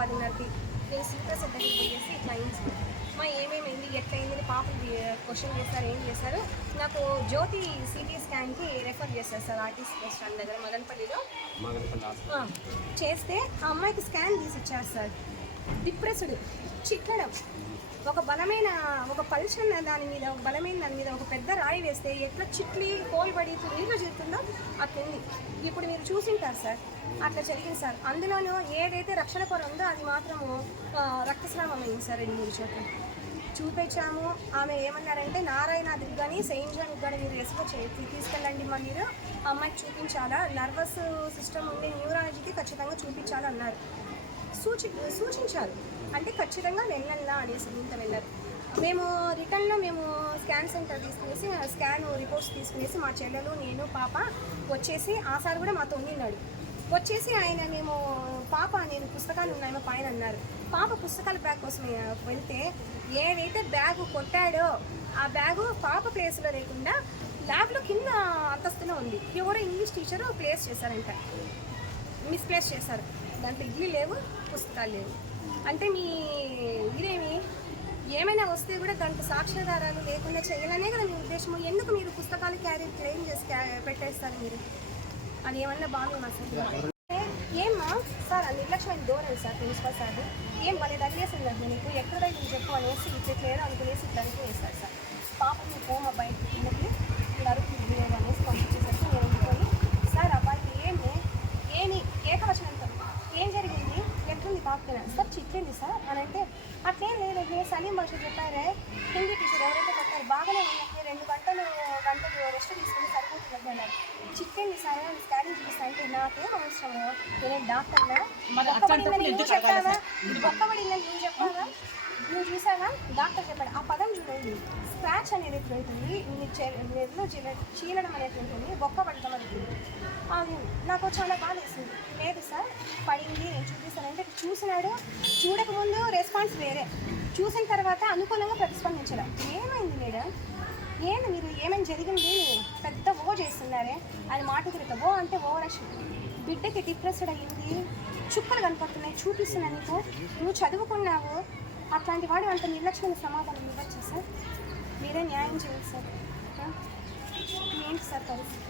10:30కి నేను సీక్రెట్స్ దగ్గరికి పోయేసి ఇట్లా అయింది మా ఏమేమైంది ఎట్లయిందని పాపలు క్వశ్చన్ చేస్తారు ఏం చేశారు. నాకు జ్యోతి సిటీ స్కాన్కి రెఫర్ చేస్తారు సార్ ఆర్టీసీ బస్ స్టాండ్ దగ్గర మదనపల్లిలో చేస్తే ఆ అమ్మాయికి స్కాన్ తీసి ఇచ్చారు సార్. డిప్రెస్డ్, చిక్కడం, ఒక పల్చన దాని మీద ఒక పెద్ద రాయి వేస్తే ఎట్లా చిట్లి హోల్ పడి నీళ్ళు జరుగుతుందో అట్లుంది. ఇప్పుడు మీరు చూసింటారు సార్, అట్లా జరిగింది సార్. అందులోనూ ఏదైతే రక్షణ కొర ఉందో అది మాత్రము రక్తస్రావం అయింది సార్. 2-3 చోట్ల చూపించాము. ఆమె ఏమన్నారంటే నారాయణాద్రికి కానీ సెయింట్ జాన్కి కానీ మీరు తీసుకెళ్ళండి మా మీరు అమ్మాయికి చూపించాలా, నర్వస్ సిస్టమ్ ఉండే న్యూరాలజీకి ఖచ్చితంగా చూపించాలన్నారు. సూచించారు అంటే ఖచ్చితంగా వెళ్ళాలా అనేసి ఇంత వెళ్ళారు. మేము రిటర్న్లో స్కాన్ సెంటర్ తీసుకునేసి స్కాన్ రిపోర్ట్స్ తీసుకునేసి మా చెల్లెలు నేను పాప వచ్చేసి ఆ సార్ కూడా మాతో ఉన్నాడు. వచ్చేసి ఆయన నేను పుస్తకాలు ఉన్నాయి మా పైన అన్నారు. పాప పుస్తకాల బ్యాగ్ కోసం వెళ్తే ఏదైతే బ్యాగ్ కొట్టాడో ఆ బ్యాగు పాప ప్లేస్లో లేకుండా ల్యాబ్లో కింద అంతస్తులో ఉంది. ఎవరో ఇంగ్లీష్ టీచరు ప్లేస్ చేశారంట, మిస్ప్లేస్ చేశారు. దాంట్లో ఇడ్లీ లేవు, పుస్తకాలు లేవు. అంటే మీ ఇదేమి ఏమైనా వస్తే కూడా దాంట్లో సాక్ష్యాధారాలు లేకుండా చేయాలనే కదా మీ ఉద్దేశము. ఎందుకు మీరు పుస్తకాలు క్లెయిమ్ చేసి పెట్టేస్తారు మీరు? అది ఏమన్నా బాగుంది సార్. ఏమ్మా సార్ నిర్లక్ష్యమైన ధోరణి సార్ ప్రిన్సిపల్ సార్. ఏం భలే తగిలేసింది అది నీకు ఎక్కడ దగ్గర చెప్పు అనేసి ఇట్లేదు అనుకునేసి ఇద్దరికి వేస్తారు సార్. పాప మీ పోమ బయటకు కిందకి నరుకు అనేసి పంపించేసరికి నేను అనుకోని సార్ అబ్బాయికి ఏమి ఏకవచనంతో ఏం జరిగింది ఎట్లుంది పాపకి సార్ చిక్కింది సార్ అని అంటే అట్లేం లేదు సలీం భాష చెప్పారే హిందీ టీచర్ ఎవరైతే కొట్టారు బాగానే ఉన్నట్టు 2 గంటలు రెస్ట్ తీసుకుని సరిపోతుంది అన్నారు. చిక్కింది సార్ స్కానింగ్ చూపిస్తా అంటే నాకేం అవసరము, నేను డాక్టర్నా ఒక్కబడిందని నువ్వు చెప్పావా, నువ్వు చూసావా డాక్టర్ చెప్పాడు. ఆ పదం చూడండి, స్క్రాచ్ అనేది ఎట్లా ఉంటుంది, నెలలో చీలడం అనేది ఉంటుంది, బొక్క పడటం అనేది అది నాకు చాలా బాగా వేసింది. లేదు సార్ పడింది నేను చూపిస్తానంటే చూసినాడు, చూడకముందు రెస్పాన్స్ వేరే, చూసిన తర్వాత అనుకూలంగా ప్రతిస్పందించడం. ఏమైంది మేడం, మీరు ఏమైనా జరిగింది పెద్ద చేస్తున్నారే అది మాట తిరుగుతా అంటే ఓవరాక్షన్. బిడ్డకి డిప్రెస్డ్ అయ్యింది, చుక్కలు కనపడుతున్నాయి, చూపిస్తున్నా నీకు, నువ్వు చదువుకున్నావు, అట్లాంటి వాడు అంత నిర్లక్ష్యమైన సమాధానం ఇవ్వచ్చు సార్. మీరే న్యాయం చేయండి సార్. ఏంటి సార్ పరిస్థితి?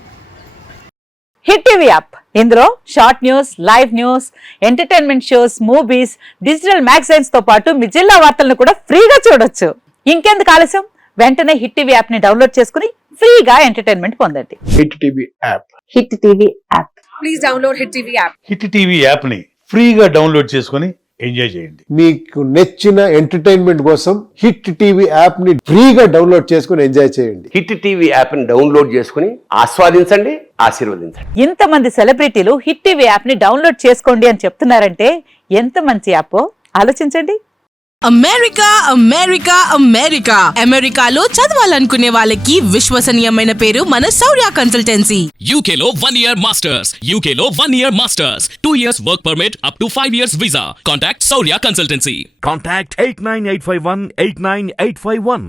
హిట్ టీవీ యాప్, ఇందులో short news, live news, entertainment shows, movies, digital magazines తో పాటు మీ జిల్లా వార్తలను కూడా ఫ్రీగా చూడొచ్చు. ఇంకెందుకు ఆలస్యం, వెంటనే హిట్ టీవీ యాప్ ని డౌన్లోడ్ చేసుకుని ఫ్రీగా ఎంటర్టైన్మెంట్ పొందండి. Hit TV app. Hit TV app. Please download hit TV app. Hit TV app ని ఫ్రీగా డౌన్లోడ్ చేసుకుని ఎంజాయ్ చేయండి. మీకు నచ్చిన ఎంటర్టైన్మెంట్ కోసం హిట్ టీవీ యాప్ ని ఫ్రీగా డౌన్లోడ్ చేసుకుని ఎంజాయ్ చేయండి. హిట్ టీవీ యాప్ ని డౌన్లోడ్ చేసుకుని ఆస్వాదించండి, ఆశీర్వదించండి. ఇంతమంది సెలబ్రిటీలు హిట్ టీవీ యాప్ ని డౌన్లోడ్ చేసుకోండి అని చెప్తున్నారంటే ఎంత మంచి యాప్ ఆలోచించండి. అమెరికాలో చదవాలనుకునే వాళ్ళకి విశ్వసనీయమైన పేరు మన శౌర్య కన్సల్టెన్సీ. UK లో 1 year masters, UK లో 1 year masters, 2 years work permit up to 5 years visa. Contact Shaurya Consultancy. Contact 89851 89851.